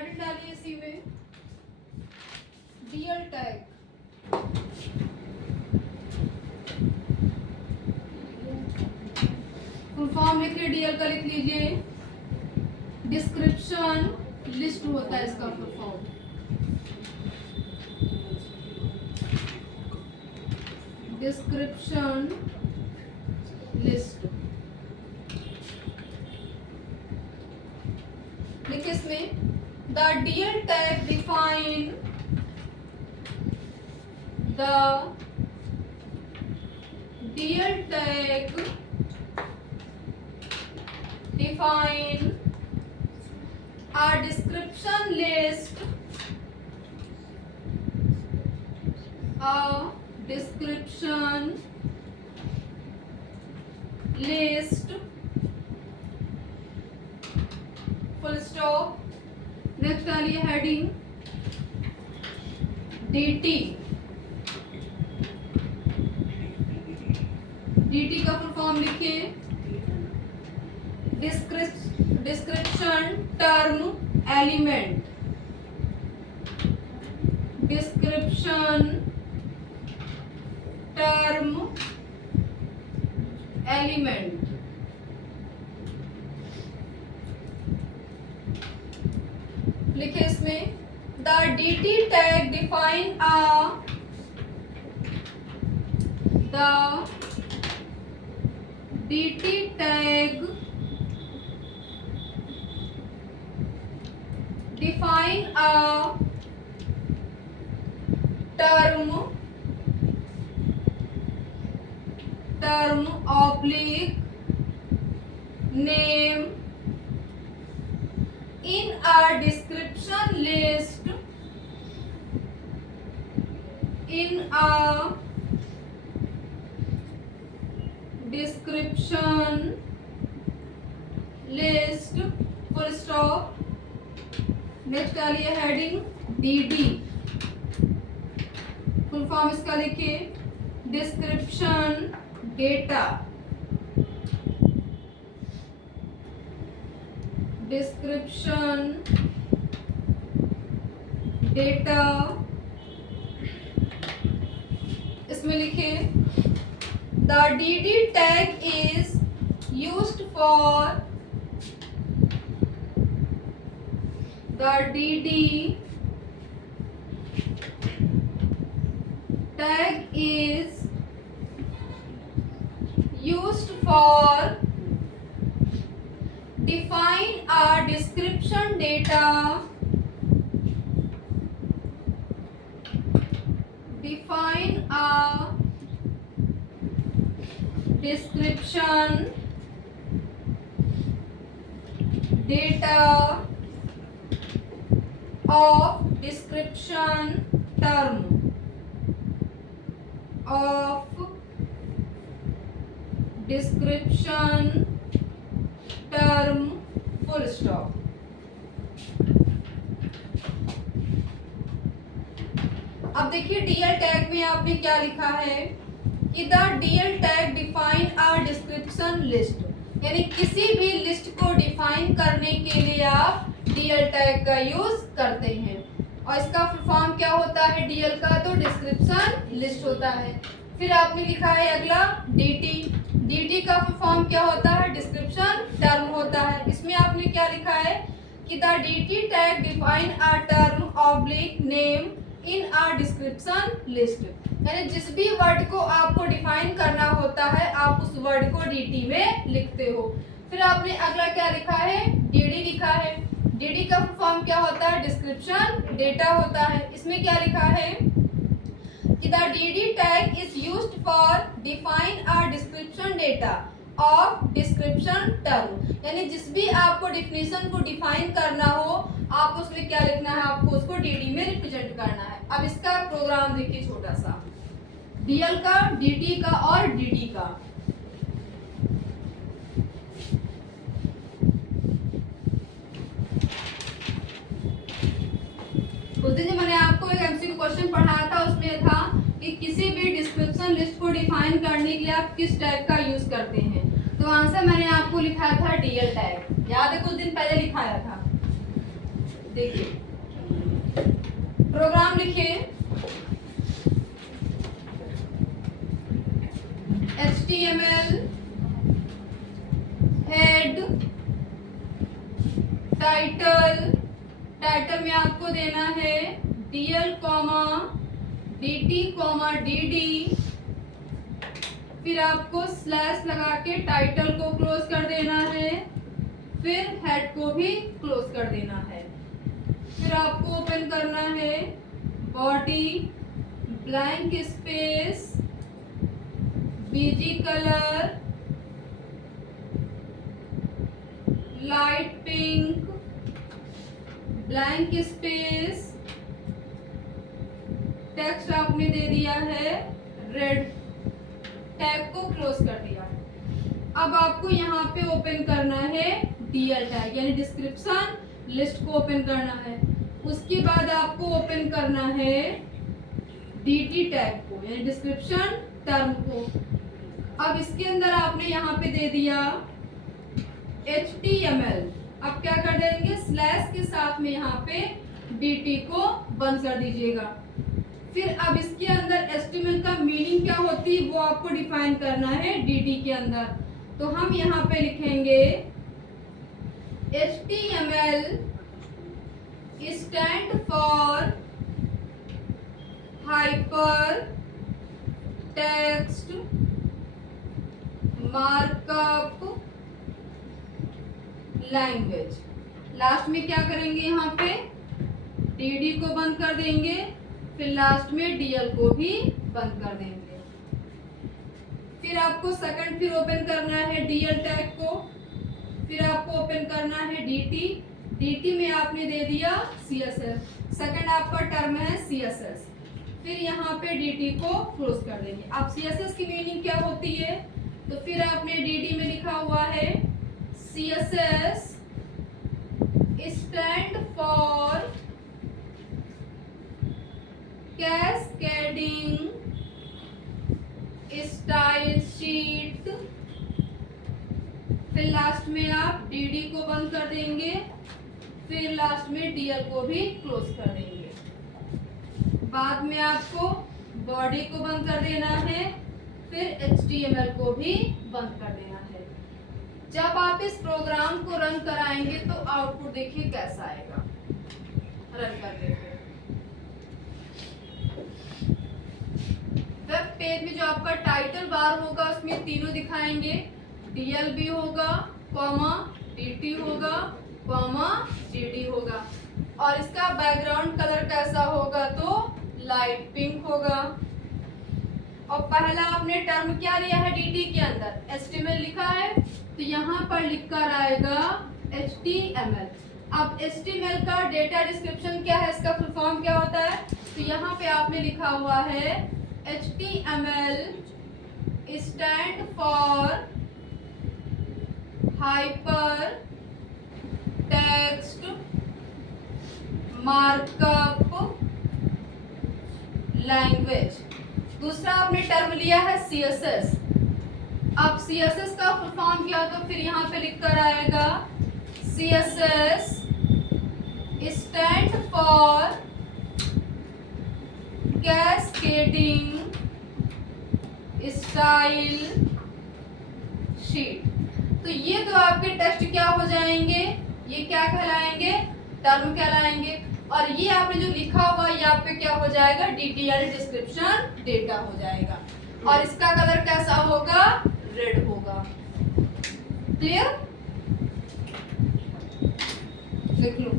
Heading डालिए इसी में डीएल टैग। फुल फॉर्म लिखिए डीएल का, लिख लीजिए डिस्क्रिप्शन लिस्ट होता है इसका फुल फॉर्म। Description list. देखिए इसमें the DL tag define the DL tag define a description list, a description list, full stop। Next डालिए हेडिंग DT। DT का फुल फॉर्म लिखिए description term element. Description term element. लिखे इसमें the DT tag define the DT tag define a term oblique name in a description list, in a description list, full stop। Next डालिए heading DD। Full form इसका लिखिए description data. Description data. इसमें लिखिए the DD tag is used for the DD tag is used for define a description data, define a description data of description term of description term, full stop। अब देखिए DL tag में आपने क्या लिखा है कि the DL tag define a description list, यानी किसी भी लिस्ट को डिफाइन करने के लिए आप डीएल टैग का यूज करते हैं। और इसका फुल फॉर्म क्या होता है डीएल का, तो डिस्क्रिप्शन लिस्ट होता है। फिर आपने लिखा है अगला DT। DT का फुल फॉर्म क्या होता है, डिस्क्रिप्शन टर्म होता है। इसमें आपने क्या लिखा है कि the DT tag define a term oblique name in a description list, यानी जिस भी वर्ड को आपको डिफाइन करना होता है आप उस वर्ड को DT में लिखते हो। फिर आपने अगला क्या लिखा है, DD लिखा है। DD का फॉर्म क्या होता है, डिस्क्रिप्शन डेटा होता है। इसमें क्या लिखा है कि the DD tag is used for define a description data of description term, यानी जिस भी आपको डिफिनेशन को डिफाइन करना हो आप उसमें क्या लिखना है, आपको उसको DD में रिप्रेजेंट करना है। अब इसका प्रोग्राम देखिए छोटा सा, DL का, DT का और DD का। उस दिन मैंने आपको एक MCQ क्वेश्चन पढ़ाया था, उसमें था कि किसी भी डिस्क्रिप्शन लिस्ट को डिफाइन करने के लिए आप किस टैग का यूज करते हैं। तो आंसर मैंने आपको लिखा था DL टैग, याद है कुछ दिन पहले लिखाया था। देखिए प्रोग्राम लिखिए HTML हेड टाइटल में आपको देना है DL DT DD, फिर आपको स्लैश लगा के टाइटल को क्लोज कर देना है, फिर हेड को भी क्लोज कर देना है। फिर आपको ओपन करना है body blank space BG colour light pink blank space text आपने दे दिया है रेड, टैग को क्लोज कर दिया। अब आपको यहाँ पे ओपन करना है DL टैग यानी डिस्क्रिप्शन लिस्ट को ओपन करना है। उसके बाद आपको ओपन करना है DT टैग को यानी डिस्क्रिप्शन टर्म को। अब इसके अंदर आपने यहाँ पे दे दिया HTML, अब क्या कर देंगे स्लैश के साथ में यहाँ पे DT को बंद कर दीजिएगा। फिर अब इसके अंदर HTML का मीनिंग क्या होती है वो आपको डिफाइन करना है DT के अंदर। तो हम यहाँ पे लिखेंगे HTML stand for hyper text markup language. Last में क्या करेंगे यहाँ पे DD को बंद कर देंगे, फिर लास्ट में DL को भी बंद कर देंगे। फिर आपको सेकंड फिर ओपन करना है DL टैग को, फिर आपको ओपन करना है DT में आपने दे दिया CSS, सेकंड आपका टर्म है CSS। फिर यहाँ पे DT को क्लोज कर देंगे। अब CSS की मीनिंग क्या होती है तो फिर आपने DT में लिखा हुआ है CSS stand for cascading style sheet. फिर लास्ट में आप DD को बंद कर देंगे, फिर लास्ट में DL को भी क्लोज कर देंगे। बाद में आपको बॉडी को बंद कर देना है, फिर HTML को भी बंद कर देना है। जब आप इस प्रोग्राम को रन कराएंगे तो आउटपुट देखिए कैसा आएगा। रन कर देंगे वेब पेज में जो आपका टाइटल बार होगा उसमें तीनों दिखाएंगे, DL भी होगा DT होगा DD होगा। और इसका बैकग्राउंड कलर कैसा होगा तो लाइट पिंक होगा। और पहला आपने टर्म क्या लिया है DT के अंदर HTML लिखा है तो यहाँ पर लिखकर आएगा HTML। अब HTML का डेटा डिस्क्रिप्शन क्या है, इसका फुल फॉर्म क्या होता है तो यहाँ पे आपने लिखा हुआ है HTML stand for hyper text markup language. दूसरा आपने टर्म लिया है CSS। अब CSS का फुल फॉर्म किया तो फिर यहाँ पे लिखकर आएगा CSS stand for cascading style sheet. तो ये तो आपके टेक्स्ट क्या हो जाएंगे, ये क्या कहलाएंगे टर्म कहलाएंगे। और ये आपने जो लिखा हुआ ये आप पे क्या हो जाएगा DT यानी डिस्क्रिप्शन डेटा हो जाएगा। और इसका कलर कैसा होगा रेड होगा। क्लियर, देख लो।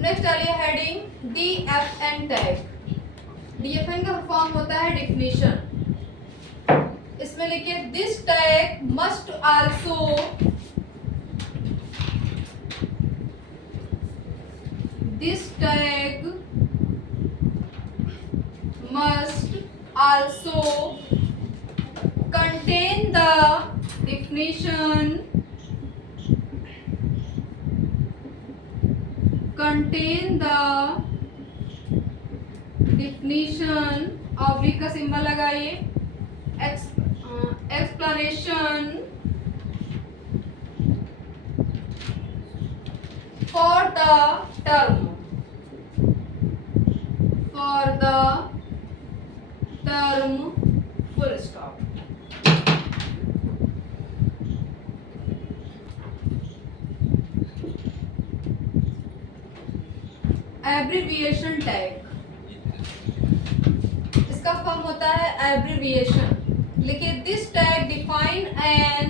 नेक्स्ट आ रही है हेडिंग DFN टैग। DFN का फॉर्म होता है डिफिनीशन। इसमें लिखिए this tag must also contain the definition definition oblique का सिंबल लगाइए, explanation for the term, full stop. Abbreviation tag, इसका फॉर्म होता है एब्रिविएशन। लिखिए this tag define an,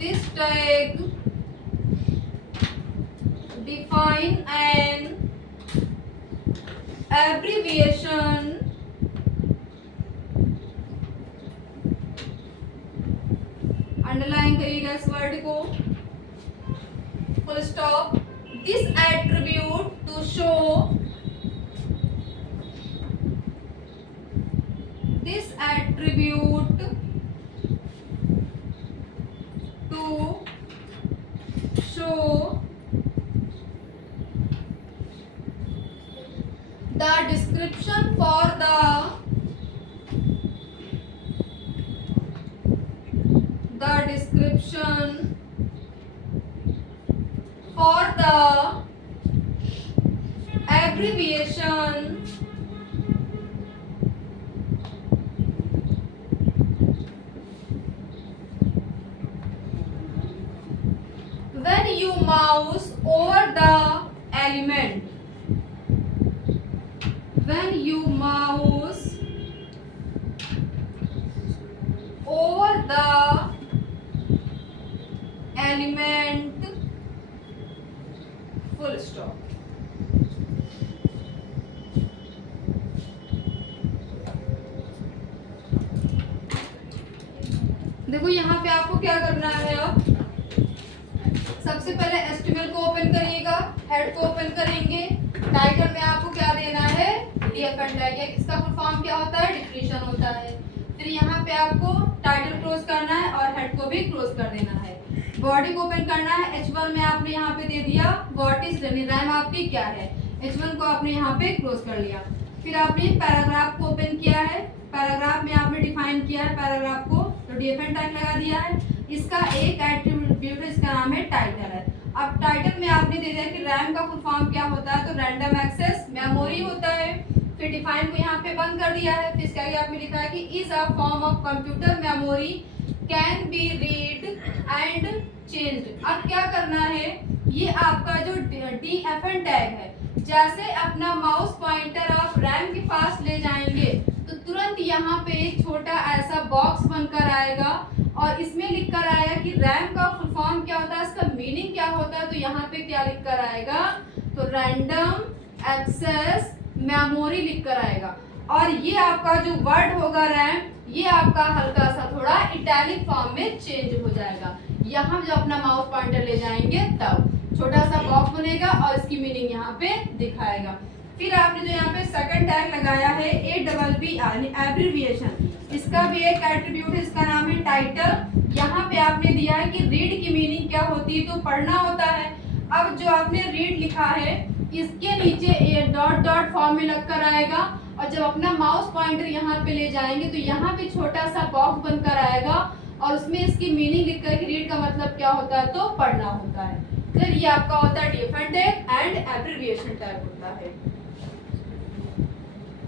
this tag define an abbreviation underline करिएगा इस वर्ड को, full stop. This attribute to show, this attribute to show the description for the description for the abbreviation when you mouse over the element, when you mouse over the element, full stop। देखो यहाँ पे आपको क्या करना है, अब सबसे पहले एचटीएमएल को ओपन करिएगा, हेड को ओपन करेंगे, टाइटल में आपको क्या देना है, डीएफएन टैग है। इसका फुल फॉर्म क्या होता है, डिफिनीशन होता है। फिर यहाँ पे आपको टाइटल क्लोज करना है और हेड को भी क्लोज कर देना है। बॉडी को ओपन करना है, H1 में आपने यहाँ पे दे दिया व्हाट इज रैम आपकी क्या है, H1 को आपने यहाँ पे क्लोज कर लिया। फिर आपने पैराग्राफ को ओपन किया है, पैराग्राफ में आपने डिफाइन किया है पैराग्राफ को, तो डीएफएन टैग लगा दिया है। इसका एक एट्रीब्यूट है, इसका नाम है टाइटल है। अब टाइटल में आपने दे दिया कि रैम का फुल फॉर्म क्या होता है, तो रैंडम एक्सेस मेमोरी होता है। फिर डिफाइन को यहाँ पे बंद कर दिया है। फिर इसके आगे आपने लिखा है कि is a form of computer memory can be read and changed. अब क्या करना है, ये आपका जो डीएफएन टैग है, जैसे अपना माउस पॉइंटर आप रैम के पास ले जाएंगे तो तुरंत यहाँ पे एक छोटा ऐसा बॉक्स बनकर आएगा और इसमें लिखकर आएगा कि रैम का फुल फॉर्म क्या होता है, इसका मीनिंग क्या होता है। तो यहाँ पे क्या लिखकर आएगा, तो रैंडम एक्सेस मेमोरी लिखकर आएगा। और ये आपका जो वर्ड होगा रैम, ये आपका हल्का सा थोड़ा इटैलिक फॉर्म में चेंज हो जाएगा। यहाँ जब अपना माउस पॉइंटर ले जाएंगे तब छोटा सा बॉक्स बनेगा और इसकी मीनिंग यहाँ पे दिखाएगा। फिर आपने जो यहाँ पे सेकंड टैग लगाया है ABBR एब्रिविएशन, इसका भी एक एट्रीब्यूट है, इसका नाम है टाइटल। यहाँ पे आपने दिया है कि रीड की मीनिंग क्या होती है, तो पढ़ना होता है। अब जो आपने रीड लिखा है इसके नीचे डॉट डॉट फॉर्म में लगकर आएगा और जब अपना माउस पॉइंटर यहाँ पे ले जाएंगे तो यहाँ पे छोटा सा बॉक्स बनकर आएगा और उसमें इसकी मीनिंग लिखकर कि रीड का मतलब क्या होता है, तो पढ़ना होता है। फिर ये आपका होता है डीएफएन टैग एंड एब्रिविएशन टैग होता है।